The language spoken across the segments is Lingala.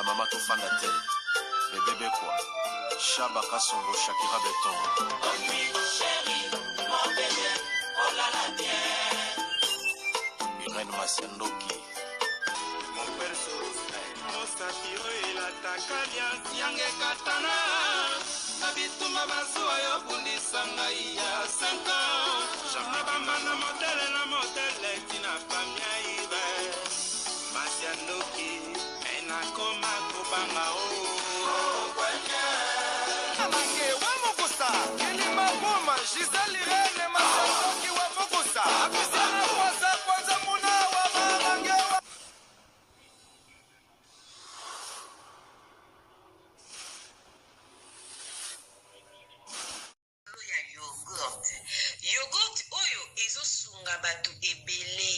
ba mama to fanda te bébé quoi Chaba Kasongo Shakira Beton Irène Masiandoki mon perso Osatiro ilatakalia siange katana Nabituma basua yo bundisanga iya 5 ans Jamna bamana modele tina famia ibe Masiandoki ena koma kubanga o Amange wa mokosa Kelima boma Giselle Irene Masiandoki wa mokosa Abisana kwanza muna wa mamange wa Yogurt oyo ezosunga batu ebele.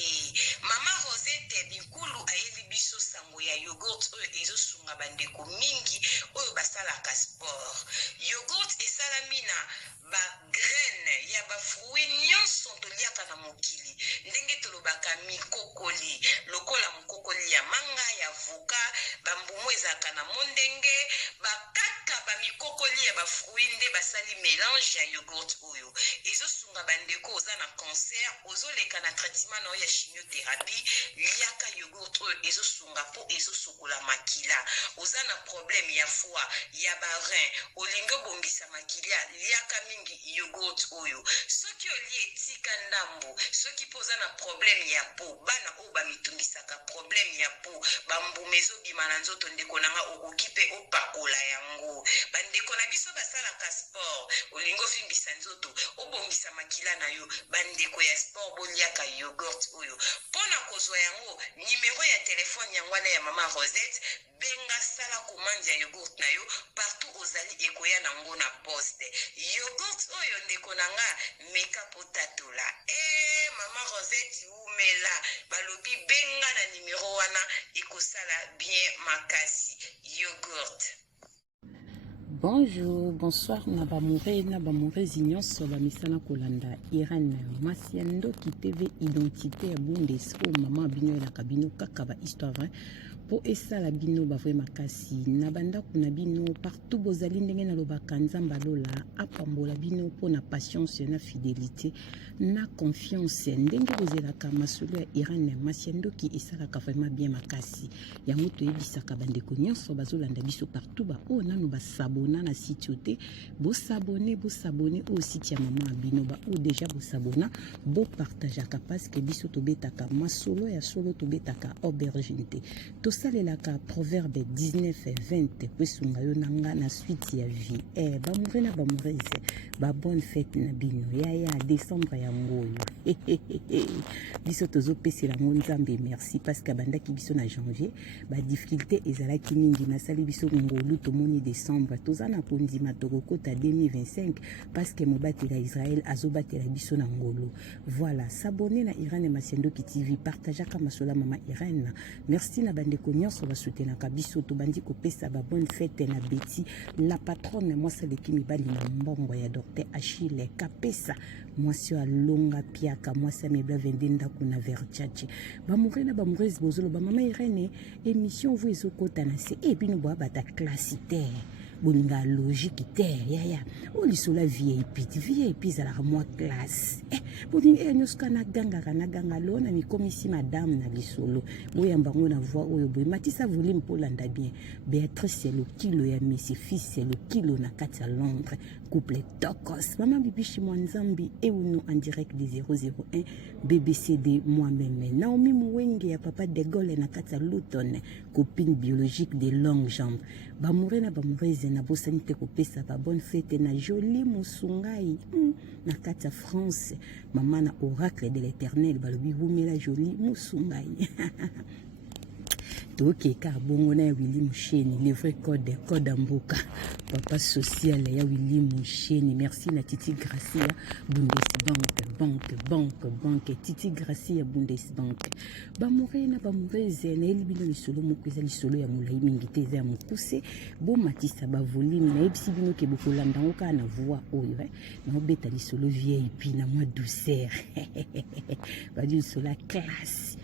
Mama Rosette Bikulu ayebi biso sango ya yogurt oyo ezosunga bandeko mingi oyo basalaka sport. Yogurt esalami na ba graine ya ba fruit nyonso toliaka na mokili. Ndenge tolobaka mikokoli, lokola mokokoli ya manga ya avocat, bambumu ezaka na mondenge, bakaka ba mikokoli ya ba fruit nde basali mélange ya yogurt oyo. Ezosunga bandeko oza na cancer, ozoleka na traitement na ya chimiothérapie, liaka yogurt oyo ezosunga po ezosokola makila. Oza na problème ya foie, ya ba rein, olingo bongisa makila, liaka mingi yogurt oyo. Soki oli etika ndambo, soki poza na problème ya po, bana o ba mitungisaka problème ya po, bambumezo bimana nzoto ndeko nanga okokipe opakola yango. Bandeko na biso basalaka sport, olingo fimbisa nzoto, obongisa makila na yo, bandeko ya sport boliaka yogurt oyo. Pona kozwa yango, numéro ya telefone yangwana ya mama Rosette, benga sala commande ya yogurt na yo, partout ozali ekoya nango na poste. Yogurt oyo ndeko nanga meka potatola. Mama Rosette umela, balobi benga na numéro wana, ekosala bien makasi. Yogurt. Bonjour, bonsoir, Nabamouré Zignon sur la Missana Kolanda, Irène Masiandoki TV Identité à Bundesco, Maman Bino et la Cabino, Kakaba Histoire Vraie, pour essa la Bino Bavre Makasi, Nabanda Kunabino, partout Bozali Ndengena Lobaka Nzamba Lola, Apambola Bino pour na patience et na fidélité, na confiance, Ndenge Bozelaka Masolo Irène Masiandoki et Salaka vraiment bien Makasi, Yamoto Ebisaka Bandeko Nyonso Bazolanda Biso partout, ba oh nanu ba sabona na site yote, bo s'abonner au site ya Maman Binoba ou déjà bo s'abonner, bo partageaka parce que biso tobetaka masolo ya solo tobetaka aubergine. To salelaka proverbe 19:20 kwesunga yo nanga na suite ya vie. Ba moureze ba bonne fête na bino ya décembre ya ngoyo. Biso tozo pesi la nzambe merci parce que bandaki biso na janvier ba difficulté ezalaki mingi na sali biso ngolu to moni décembre tozana kondima tokokota 2025 parce que mobatela Israël azobatela biso na ngolo. Voilà, s'abonner na Irène Masiandoki TV, partageaka masola mama Irène. Merci na bandeko nyonso ba soutenaka biso to bandi ko pesa ba bonne fête na Betty, la patronne moi saleki mibali na mbongo ya docteur Achille Kapesa, moi sur alonga piaka moi sa mebla vendenda kuna verchache. Ba mourena ba mourez bozolo ba mama Irène émission vous ezokota na se et puis nous boa bata classitaire. Bolinga logique terre ya o lisola VIP za la moi classe bolinga nyoska na ganga lona mi komisi madame na lisolo boyamba ngona voix oyo boy matisa volume polanda bien Béatrice le kilo ya Messi fils le kilo na kati ya Londres couple Tokos mama bibishi mwanzambi et uno en direct de 001 BBCD moi-même Naomi Mwenge ya papa de Gaulle na kati ya Luton copine biologique de longue jambe ba mourena ba moureze na bosani te kopesa ba bonne fête na Jolie Musungai na kati ya France mama na oracle de l'éternel balobi bumela Jolie Musungai Ok, car bongo na Willy Moucheni, le vrai code Mboka, papa social ya Willy Moucheni, merci na Titi Gracia, Bundesbank, Titi Gracia Bundesbank. Ba morena ba mureze na elibino ni solo mokweza li solo ya mulai mingite za mukuse, bo matisa ba volume na ebisi bino ke bokolanda ngoka na voix oyo, na obeta li solo VIP na moi douceur. Ba di solo classe.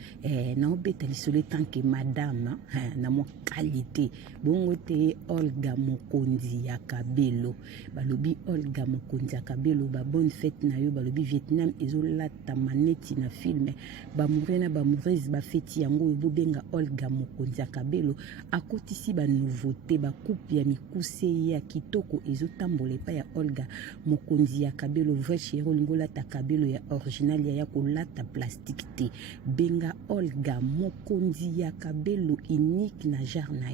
na obeta lisolo tanke madame na mo qualité bongo te Olga Mokonzi ya Kabelo balobi Olga Mokonzi ya Kabelo ba bonne fête na yo balobi Vietnam ezolata maneti na filme bamoureux na bamoureuse ba fête yango bobenga Olga Mokonzi ya Kabelo akotisi ba nouveauté ba coupe ya mikuse ya kitoko ezotambola pa ya Olga Mokonzi ya Kabelo vrai chéro lingola ta Kabelo ya original ya kolata plastique te benga Olga Mokonzi ya Kabelo unique na jarna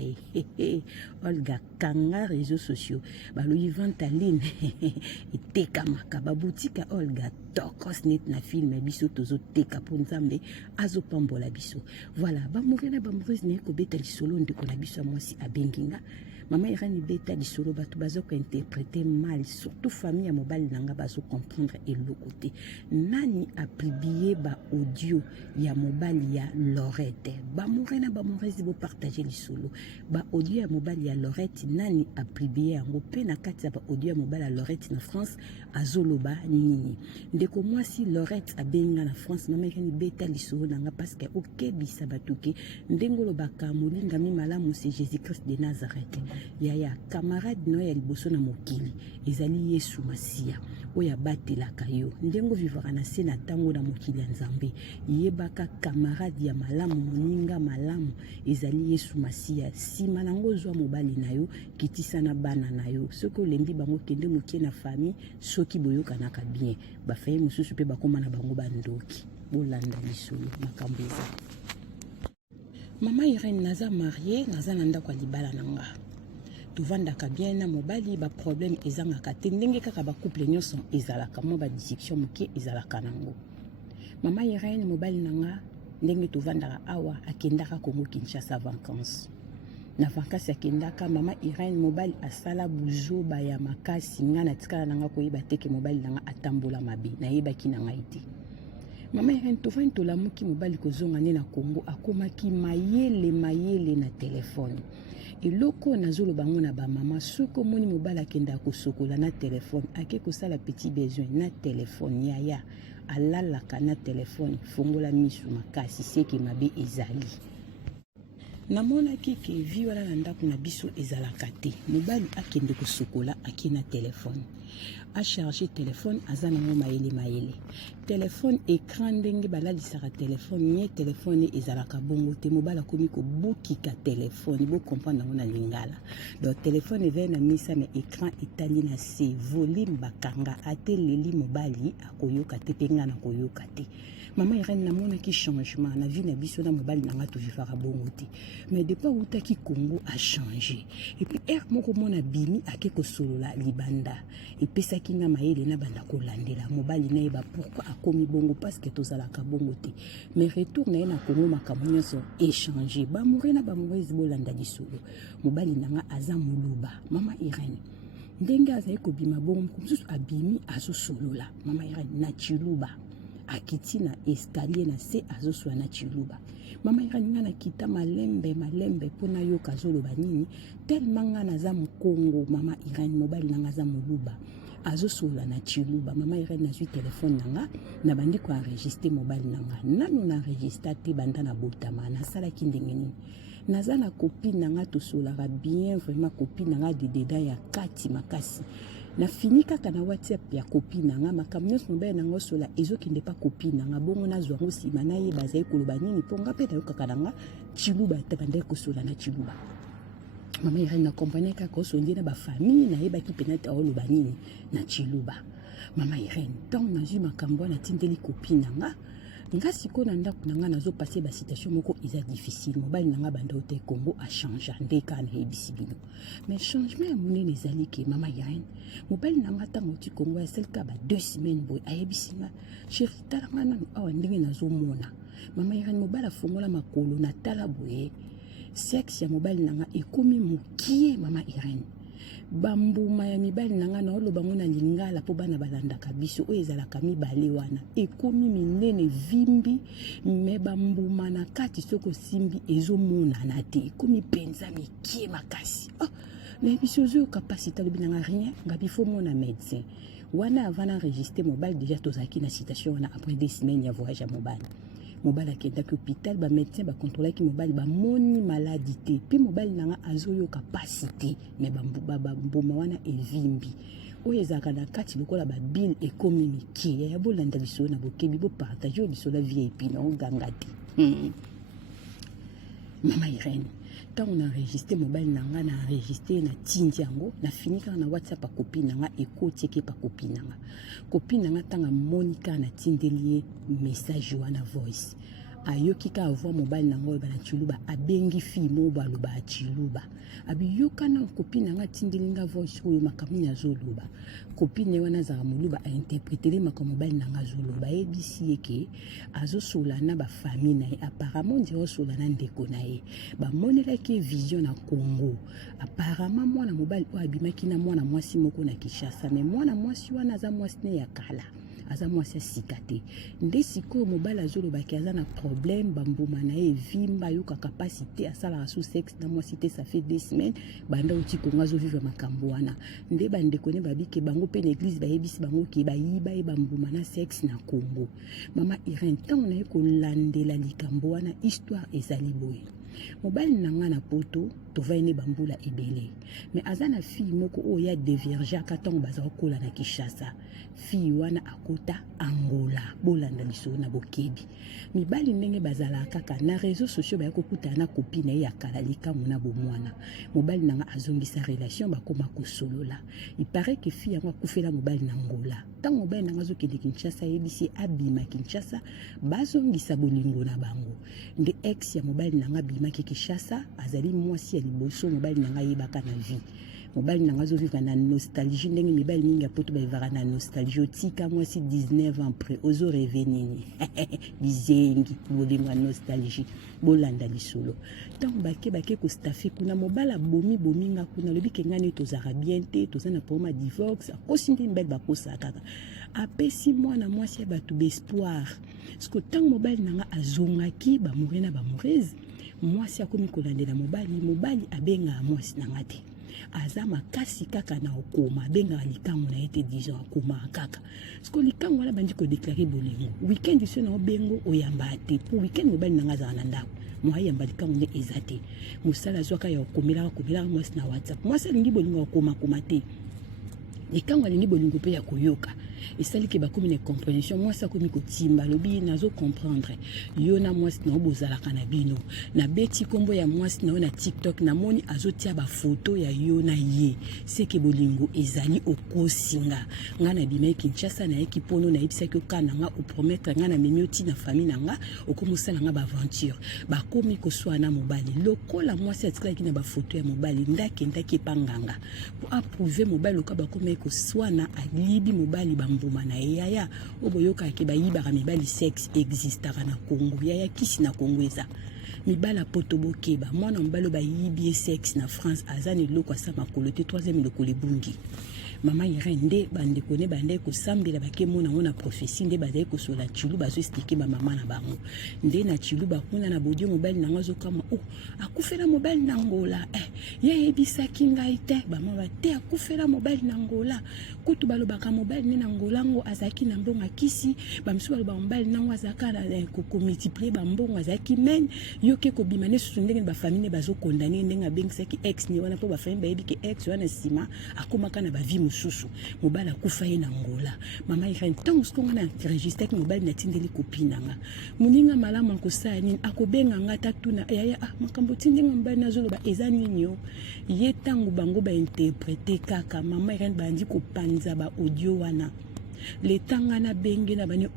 Olga kanga réseaux sociaux balo Ivantaline eteka makaba boutique Olga tokos net na film biso tozo teka po nzambe azopambola biso voilà ba mourena ba moureuse ne ko beta lisolo ndeko na biso mwasi abenginga Maman Irène beta di solo batu bazo ko interpréter mal surtout famille ya mobile nanga bazo comprendre et le côté nani a publié ba audio ya mobile ya Lorette ba mourena ba moureuse bo partager li solo ba audio ya mobile ya Lorette nani a publié yango pe na kati ya ba audio ya mobile ya Lorette na France azoloba nini ndeko mwasi Lorette abenga na France Maman Irène beta li solo nanga parce que OK bisa batuke ndengolo baka molinga mi malamu c'est Jésus-Christ de Nazareth yaya camarade no ya liboso na mokili ezali Yesu Masia oya batelaka yo ndengo vivra na se na tango na mokili ya Nzambe yebaka camarade ya malamu moninga malamu ezali Yesu Masia sima nango zwa mobali na yo kitisa na bana na yo soko olembi bango kende mokie na famille soki boyokanaka bien bafaye mosusu pe bakoma na bango bandoki bolanda lisolo makambo eza Mama Irène naza mariée naza na ndako ya libala nanga tovandaka bien na mobali ba problème ezangaka te ndenge kaka ba couple nyonso ezalaka mo ba discussion moke ezalaka nango Mama Irène mobali nanga ndenge tovandaka awa akendaka Congo Kinshasa vacances na vacances akendaka Mama Irène mobali asala buzoba ya makasi nga na tikala nanga koyeba teke mobali nanga atambola mabe na yebaki nanga ite Mama Irène tovandi tolamuki mobali kozonga ne na Congo akomaki mayele na telefone eloko nazoloba ngo na ba mama soko moni mobali akenda kosokola na telefone ake kosala petit besoin na telefone yaya alalaka na telefone fongola misu makasi seke mabe ezali namonaki ke vi wana na ndako na biso ezalaka te mobali akende kosokola ake na telefone a charger téléphone azana mo mayele téléphone écran ndenge balalisaka téléphone nye téléphone ezalaka bongo te mobala komi ko bukika téléphone bo comprendre ngo na lingala donc téléphone evena na misa mais écran etali na se volume bakanga ateleli mobali akoyoka te penga na koyoka te Maman Irène namona ki changement na vie na biso na mobali nanga to vivara bongo te mais depuis utaki Congo a changé et puis moko mona bimi ake ko solola libanda et pesa kinga mayele na banda ko landela mobali na yeba pourquoi akomi bongo parce que tozalaka bongo te mais retourne na Congo makambo nyonso échanger ba mourena ba moureuse bolanda disolo mobali nanga aza muluba Mama Irène ndenge azali ko bima bongo mususu abimi azo solola Mama Irène na chiluba akiti na escalier na se azoswa na chiluba Mama Irène nga na kita malembe pona yo kazoloba nini tellement nga naza mukongo Mama Irène mobali nanga za muluba azosola na chiluba Mama Irène nazwi téléphone nanga na bandi ko enregistrer mobali nanga nanu na enregistrer te banda na botama na sala kindenge nini naza na copine nanga tosolaka bien vraiment copine nanga de dedans ya kati makasi na fini kaka na WhatsApp ya copine nanga makambo nyonso mobali nanga sola ezokende pa copine nanga bongo na zwango sima na ye bazali koloba nini ponga pe na yokaka nanga chiluba te banda kosola na chiluba Mama Irène na comprendre kaka osondie na ba famille na yebaki penate oloba nini na chiluba Mama Irène tant nazwi makambo na tindeli copine nanga nga siko na ndako nanga nazo passer ba situation moko eza difficile mobali nanga banda ote Congo a changer ndeka na ebisi bino mais changement ya munene ezali ke Mama Irène mobali nanga tango ti Congo ya selka ba 2 semaines boy ayebisi nga chérie talanga nanu awa ndenge nazo mona Mama Irène mobali afongola makolo na tala boye sexe ya mobali nanga ekomi mokie Mama Irène bambuma ya mibali nanga na oloba ngo na lingala po bana balandaka biso oyo ezalaka mibale wana ekomi minene vimbi me bambuma na kati soko simbi ezomonana te ekomi penza mikie makasi na biso ozo capacité lobi nanga rien nga bifo mona médecin wana avant d'enregistrer mobile déjà tozaki na citation wana après 2 semaines ya voyage ya mobile mobali akendaki hôpital bamédecin bakontrolaki mobali bamoni maladi te mpe mobali nanga azoyoka pasi te me bambuma wana evimbi oyo ezalaka na kati lokola babile ekomi mike yaya bolanda lisolo na bokebi bopartage oyo lisolo ya vip na oganga te mama Irene ntango na enregistre mobali nanga na enregistre na tindi yango na fini kaka na whatsapp copine nanga ekoti eke pa copine nanga ntango amoni kaka na tindeli ye message wana voice ayoki ka avoi mobali nango oyo bana chiluba abengi fille mo baloba achiluba abiyoka na copine nanga tindeli nga voice oyo makambo azoloba copine wana azaka moluba ainterprétele makambo mobali nanga azoloba yebisi eke azosola na bafamille na ye apparemment nde azosola na ndeko na ye bamonelaki vision na Congo apparemment mwana mobali oyo abimaki na mwana mwasi moko na Kinshasa mais mwana mwasi wana aza mwasi ne ya kala aza mwasi asika te nde sikoyo mobali azolobaki aza na problème bambuma na ye evimba ayoka capacité asalaka sous sexe na mwasi te ça fait 2 semaines banda uti Kongo azovivre makambo wana nde bandeko ne babike bango mpe na église bayebisi bango ke bayiba ye bambuma na sexe na Congo mama Irene ntango na ye kolandela likambo wana histoire ezali boye mobali nanga na poto tovai ne bambula ebele mais aza na fille moko oyo ya dévergeaka ntango baza kokola na Kinshasa fille wana akota Angola bolanda lisolo na bokebi mibali ndenge bazalaka kaka na réseaux sociaux baya kokutana na copine ye ya kala likambo na bomwana mobali nanga azongisa relation bakoma kosolola il paraît que fille yango akufela mobali na Angola ntango mobali nanga azokende Kinshasa yebisi abima Kinshasa bazongisa bolingo na bango nde ex ya mobali nanga abimaki Kinshasa azali mwasi ya liboso mobali nanga yebaka na vie mobali nanga azovivre na nostalgie ndenge mibali mingi ya poto bayevaka na nostalgie otika mwasi 19 ans près ozo rêve nini bizengi bolingo ya nostalgie bolanda lisolo ntango bake kostafe kuna mobali abomi nga kuna lobi ke ngani tozaka bien te toza na problème ya divorce akosi nde mibali bakosaka kaka apesi mwana mwasi ya bato bespoir siko ntango mobali nanga azongaki bamore na bamorese mwasi akomi kolandela mobali abengaka mwasi nanga te aza makasi kaka na okoma abengaka likango na ye te disons akoma kaka siko likango wana bandi kodeklare bolingo weekend so na obengo oyamba te po weekend mobali nanga azaka na ndako moayamba likango nde eza te mosala azwaka ya okomelaka mwasi na whatsapp mwasi alingi bolingo akoma te likango alingi bolingo mpe ya koyoka esali ke bakomi na compréhension mwasi akomi kotimba lobi nazo comprendre yo na mwasi na obozalaka na bino na beti kombo ya mwasi na yo na TikTok na moni azotia ba photo ya yo na ye seke bolingo ezali okosinga nga na bima Kinshasa na eki pono na yebisaki okana nga opromettre nga na memioti na famille na nga okomosala nga ba aventure bakomi koswa na mobali lokola mwasi atikaki na ba photo ya mobali ndaki panganga pour approuver mobali loka bakomi koswa na alibi mobali mbuma na yaya oboyoka ke bayibaka mibali sexe existaka na Congo yaya kisi na Congo eza mibala poto bokeba mwana mbalo bayibi sexe na France azani loko asama kolote 3e lokole bungi mama Irene nde bandeko ne bande kosambela bakemona ngona prophétie nde bazali kosola chilu bazo expliquer ba mama na bango nde na chilu bakuna na bodio mobali nanga zokama akufela mobali na Angola ye ebisaki ngai te ba mama te akufela mobali na Angola kutu balobaka mobali ne na Angola ngo azaki na mbonga kisi bamsu baloba mobali nango azaka na ko multiplier ba mbonga azaki men yoke ko bimane susu ndenge ba famille bazo condamner ndenge abengisaki ex ni wana po ba famille bayebi ke ex wana sima akomaka na ba vie susu mobali akufa ye na Angola mama Irene ntango sikonga na registre ki mobali natindeli copine nanga muninga malamu akosala nini akobenga nga tatuna yaya makambo tindenga mobali nazoloba eza nini yo ye ntango bango bainterprete kaka mama Irene bandi kopanza ba audio wana letanga na benge na bani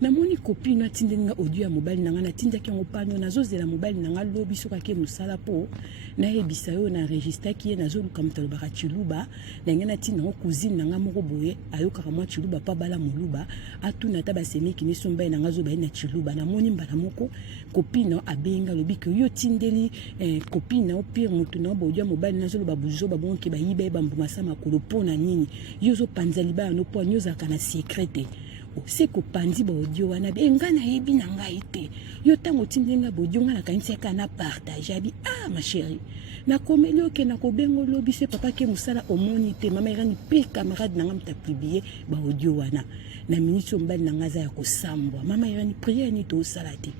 namoni copine natindenga audio ya mobali nanga natindaki yango pano nazozela mobali nanga lobi soka ke musala po na yebisa yo na registre ki ye nazoluka mutaloba chiluba na ngena tinda ngo cousine nanga moko boye ayokaka mwa chiluba pa bala moluba atuna ta basemeki ne somba nanga zo ba na chiluba namoni mbala moko copine abenga lobi ke yo tindeli copine na pire mutu na audio mobali nazoloba buzo ba bonke ba yibe ba mbuma sama kolopo na nini yo zo panzali ba no po nyoza kana secrete c'est que pandi ba audio wana benga na yebi na ngai te yo tango tindenga bodionga na kanisi ka na partage abi ah ma chérie na komeli oke na kobengo lobi se papa ke musala omoni te mama irani pe camarade nanga mta publier ba audio wana na minute mbali nanga za ya kosambwa mama irani prière ni to salate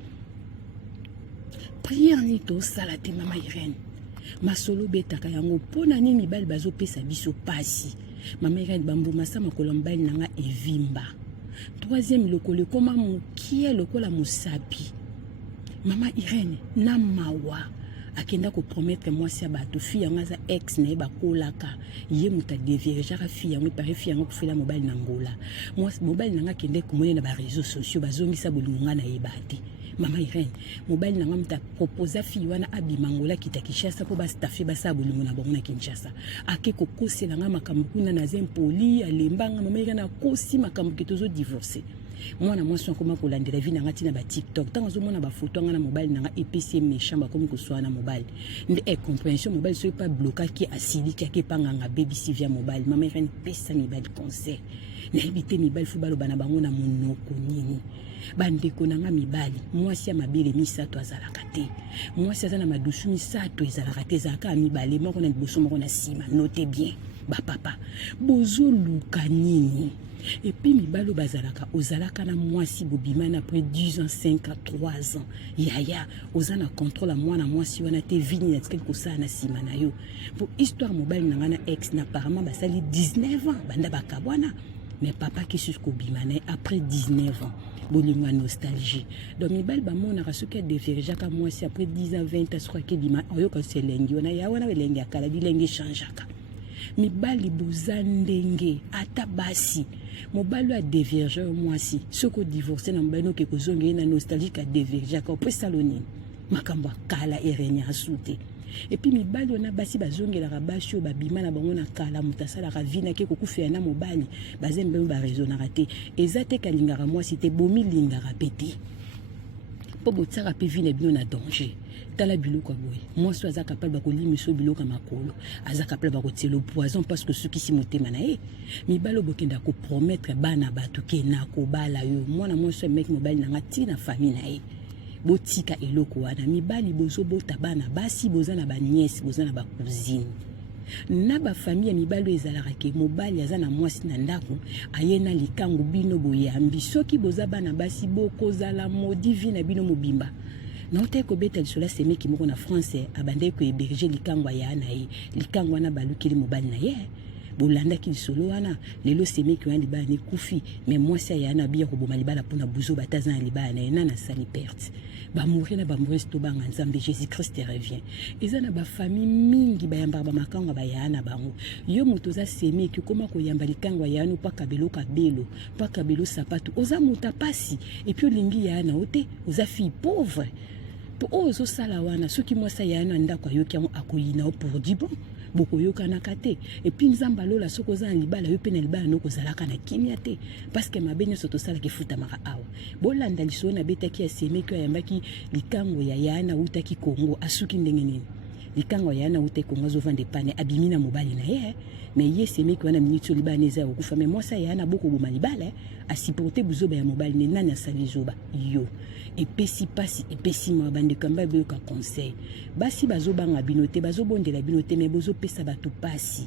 prière ni to salate mama irani masolo betaka yango pona ni mibali bazopesa biso pasi mama irani bambuma sa makolo mbali nanga evimba troisième lokolo koma mokie lokola mosapi mama Irene na mawa akenda ko promettre moi si abato fille ngaza ex na bakolaka ye muta deviergeaka fille yango pare fille yango kufela mobile na ngola moi mobile nanga kende komona na ba réseaux sociaux bazongisa bolinga na yebate mama Irene mobile nanga mta proposa fille wana abimangola kita Kinshasa po ba staffe ba sa bolingo na bango na Kinshasa ake ko kosela nga makambo kuna na zempoli alembanga mama Irene akosi makambo kitozo divorcer mwana mwasi akoma kolandela vi nanga tina ba TikTok tango azomona ba photo nga na mobile nanga EPC méchant ba komi koswa na mobile nde compréhension mobile so pas bloqué ki asili ki akepanga nga baby si via mobile mama Irene pesa mibali conseil na ebite mibali fu balo bana bango na monoko nini bandeko nanga mibali mwasi ya mabele misato azalaka te mwasi azana madusu misato ezalaka te zaka mibale moko na liboso moko na sima note bien ba papa bozo luka nini et puis mibalo bazalaka ozalaka na mwasi bobimana après 10 ans 5 ans 3 ans yaya ozana contrôle à moi na mwasi wana te vini na quelque ça na sima na yo pour histoire mobile nanga na ex na apparemment basali 19 ans banda bakabwana mais papa qui jusqu'au bimana après 19 ans bolingo nostalgie donc mibali bamonaka soki adevergeaka mwasi après 10 ans 20 ans soki akebima oyoka selengi wana ya wana belengi akala bilenge changeaka mibali boza ndenge ata basi mobali a diverge mwasi soko divorcer na mbano ke kozonge na nostalgique a diverge ka po saloni makambo kala erenya asute et puis mibali ona basi bazongela ka basho babima na bango na kala mutasala ka vina ke kokufia na mobali bazembe ba raisonna raté ezate kalingara mwasi te bomi lingara peti po botsaka pe vina bino na danger tala biloko boy moi so aza capable bakolimi so biloko makolo aza capable bakotelo poison parce que ceux qui si motema na mibalo bokenda ko promettre bana batu ke na ko bala yo mwana moi so mec mobile na ngati na famille na botika eloko wana mibali bozo bota bana basi boza na ba nièce boza na ba cousine na ba famille ya mibalo ezalaka ke mobali aza na mwasi na ndako ayena likango bino boyambi soki boza bana basi bokozala modivi na bino mobimba non te ko beta lisola seme ki moko na français abande ko héberger likango ya na ye likango wana balukeli mobali na ye bolanda ki lisolo wana lelo seme ki wana libana ne kufi mais mwasi ya na biya ko boma libala pona buzo bataza na libana na na sali perte ba mourir na ba mourir to banga nzambe Jésus Christ revient ezana ba famille mingi ba yamba ba makanga ba yana bango yo moto za seme ki koma ko yamba likango ya no pa kabelo pa kabelo sapatu oza muta pasi et puis lingi ya na ote oza fille pauvre po ozo sala wana soki mwasa ya na ndako ayoki yango akoyina pour du bon boko yokana kate et puis nzamba lola soko za libala yo pena libala no kozalaka na kimia te parce que mabene soto sala ke futa maka awa bolanda liso na betaki ya semeki yambaki likango ya yana utaki Kongo asuki ndenge nini likango ya yana utaki Kongo zo vande pane abimina mobali na ye mais ye semeki wana minitso libala neza okufa mais mwasa ya yana boko boma libala asiporte buzoba ya mobali ne nani asali zoba yo epesi pasi epesi mabande kamba beyoka conseil basi bazobanga binote bazobondela binote mais bozopesa bato pasi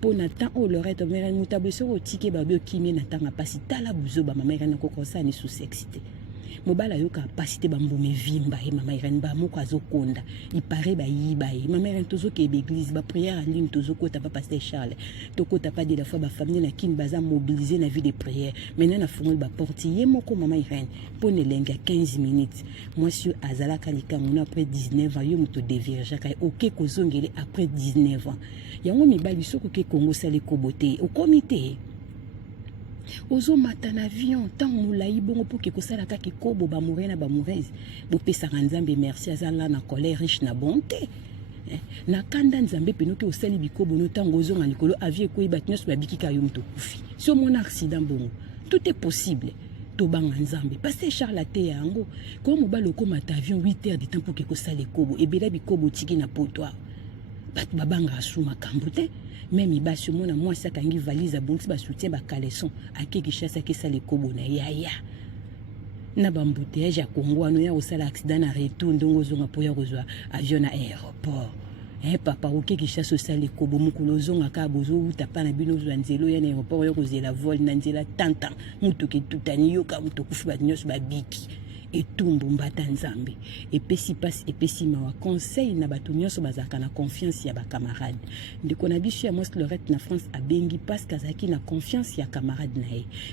po na temps o lorette mera mutabo so otike babio kimie na tanga pasi tala buzoba mama irana ko konsa ni sous sexité mobala yoka pasi te bambume vimba e mama irana ba moko azokonda ipare ba yiba e mama irana tozo ke église ba prière en ligne tozo kota pa pasteur Charles to kota pa de la fois ba famille na kin baza mobiliser na vie de prière maintenant na fungol ba portier moko mama irana po ne lenga 15 minutes moi sur azala kalika mona après 19 ans yo moto devirja kai oké kozongele après 19 ans yango mibali soko ke Kongo sale kobote au comité ozo mata na avion tant moulayi bongo pour que kosala kaki kobo ba morena ba mauvaise bo pesa nzambe merci azala na colère riche na bonté na kanda nzambe penoki osali bikobo no tango ozonga likolo avion ko ibat nyos babiki ka yo mto kufi so mon accident bongo tout est possible to banga nzambe parce que Charles te yango ko mobalo ko mata avion 8 heures de temps pour que kosala kobo ebela bikobo tiki na potoir bat babanga asuma kambute même ibasi mona mwasi akangi valise abongisi ba soutien ba caleçon akeki chasa ke sale kobo na yaya na bambouteillage ya Congo ano ya osala accident na retour ndongo zonga po ya kozwa avion na aéroport. Papa oke Kinshasa osala kobo mokolo ozonga ka bozo uta pa na bino zwa nzelo ya na aéroport yo kozela vol na nzela tantan mutuke tutani yo ka mutokufu ba nyonso ba biki. Etumbu mbata nzambe epesi pasi epesi mawa conseil na bato nyonso bazaka na confiance ya ba camarade ndeko na biso ya Mos Lorette na France abengi parce kazaki na confiance ya camarade na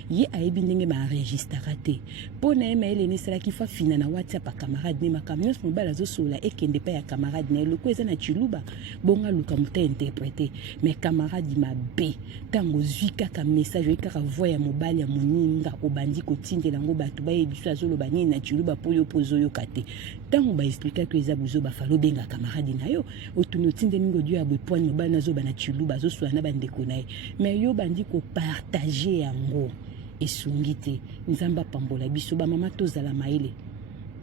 ye ayebi ndenge ba enregistrera te po na ye maele ne sala kifa fina na WhatsApp a camarade ne makamios mobala zo sola ekende pa ya camarade na loko eza na chiluba bonga luka muta interpréter mais camarade ma be tango zwika ka message ekaka voix ya mobali ya moninga obandi kotindela ngo bato ba yebiso azolo bani na chiluba po yo pozo yo kate tango ba expliquer que eza buzo ba falo benga camarade na yo otuno tinde ningo dio ya bopone mobali nazo bana chiluba zo soana bandeko na ye mais yo bandi ko partager yango esungi te nzamba pambola biso ba mama tozala maele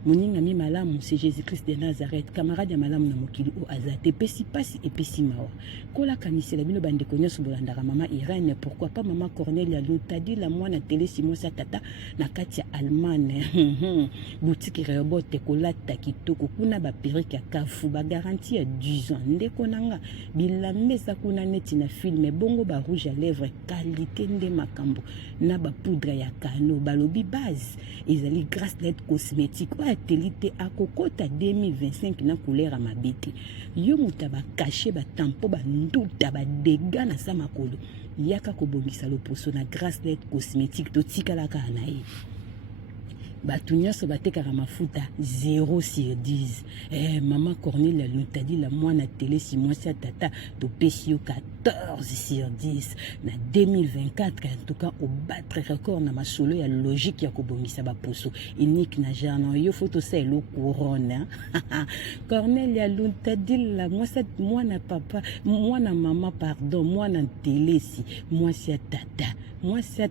moninga mi malamu c'est Jésus-Christ de Nazareth camarade ya malamu na mokili o azate pesi pasi epesi mawa kola kanisela bino bandeko nyonso bolandaka mama Irène pourquoi pas maman Cornelia Lutadi la mwana télé Simon sa tata na kati ya Allemagne boutique Rehoboth kolata kitoko kuna ba perruque ya kafu ba garantie ya 10 ans ndeko nanga bilamesa kuna neti na film bongo ba rouge à lèvres qualité nde makambo na ba poudre ya kano balobi base ezali Gracelet cosmétique telite akokota 2025 na couleur mabete yo mutaba caché ba tampo ba nduta ba dega na sama kolo yaka kobongisa loposo na Gracelet cosmétique to tikala ka na ye batu nyonso batekaka mafuta 0 sur 10 maman Cornelia Lutadi la mwana télé Simon sa tata to pesio 14 sur 10 na 2024 en tout cas au battre record na masolo ya logique ya kobongisa ba poso unique na genre yo photo ça le couronne Cornelia Lutadi la mwana papa mwana mama pardon mwana télé si moi sa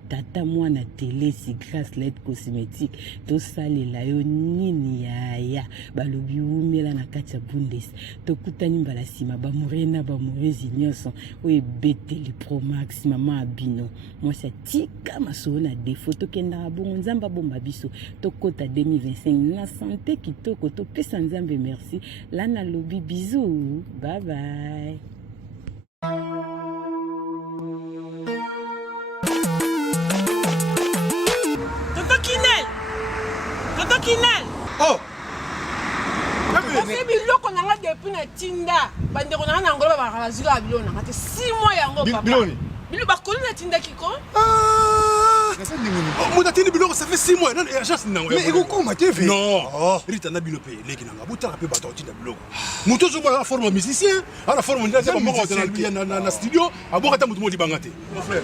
tata mwana télé si Gracelet cosmétique to salela yo nini ya balobi umela na kati ya Bundes to kutani mbala sima ba morena ba morezi nyonso oye beteli pro max mama abino moi ça tika maso na défaut to kenda bongo nzamba bomba biso to kota 2025 na santé kitoko to pesa nzambe merci la na lobi bisous bye bye. Kinel. Oh. C'est biloko nanga depuis na tinda. Bande ko nanga ngolo ba razula biloko nanga te 6 mois yango papa. Biloni. Bilo ba kolu na tinda kiko. Mon atteint biloko ça fait 6 mois. Non, agence nango. Mais iko koma TV. Non. Rita na bilo pe leki nanga. Buta pe ba tinda biloko. Muto zo ba forme musicien, à la forme ndase ba moko na studio, aboka ta mutu mo libanga te. Mon frère.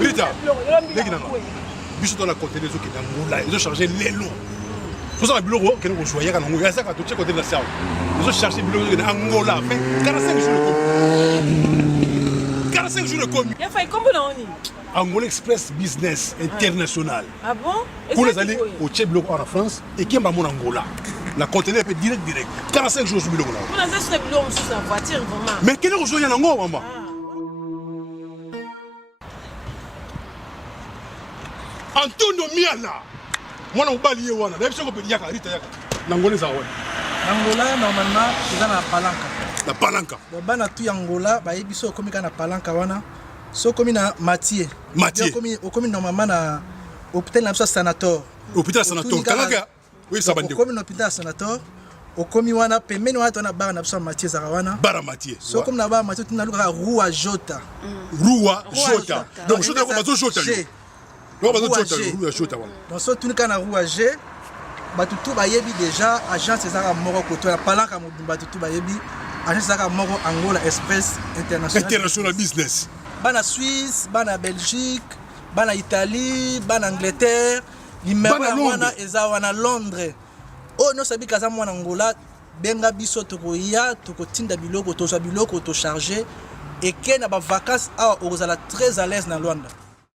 Rita. Leki nanga. Biso dans la conteneur qui est dans là, ils ont chargé les lots. Pour ça, le bureau, qui nous rejoignait quand on a ça, quand on check côté de la salle. Ils ont cherché le bureau en Angola, fait 45 jours de commis. 45 jours de commis. Il a fait combien d'années? Angola Express Business International. Ah bon? Pour les aller au check bureau en France et qui est en Angola. La conteneur est direct. 45 jours sur le bureau. Pour les aller bureau sur la voiture, vraiment. Mais qui nous rejoignait en Angola, maman? Antonio Miala mwana mobali ye wana na biso ko pedi yaka rita yaka nangole za wana Angola normalement eza na palanka bana tu Angola ba yebiso komika na palanka wana so komi na Mathieu komi normalement na hôpital na Sanator kalaka oui ça bande komi na hôpital Sanator okomi wana pembeni wana tona bara na biso Mathieu zaka wana bara Mathieu so komi na bara Mathieu tuna luka Rua Jota donc Jota ko bazo Jota donc so tunika na Rua G batutu bayebi déjà agence ezaka moko koto na palaka batutu bayebi agence ezaka moko Angola Express International Business bana Suisse bana Belgique bana Italie bana Angleterre limero wana eza wana Londres o no sabi kaza mwana Angola benga biso tokoya tokotinda biloko tozwa biloko to charger et que na ba vacances a ozala très à l'aise na Luanda.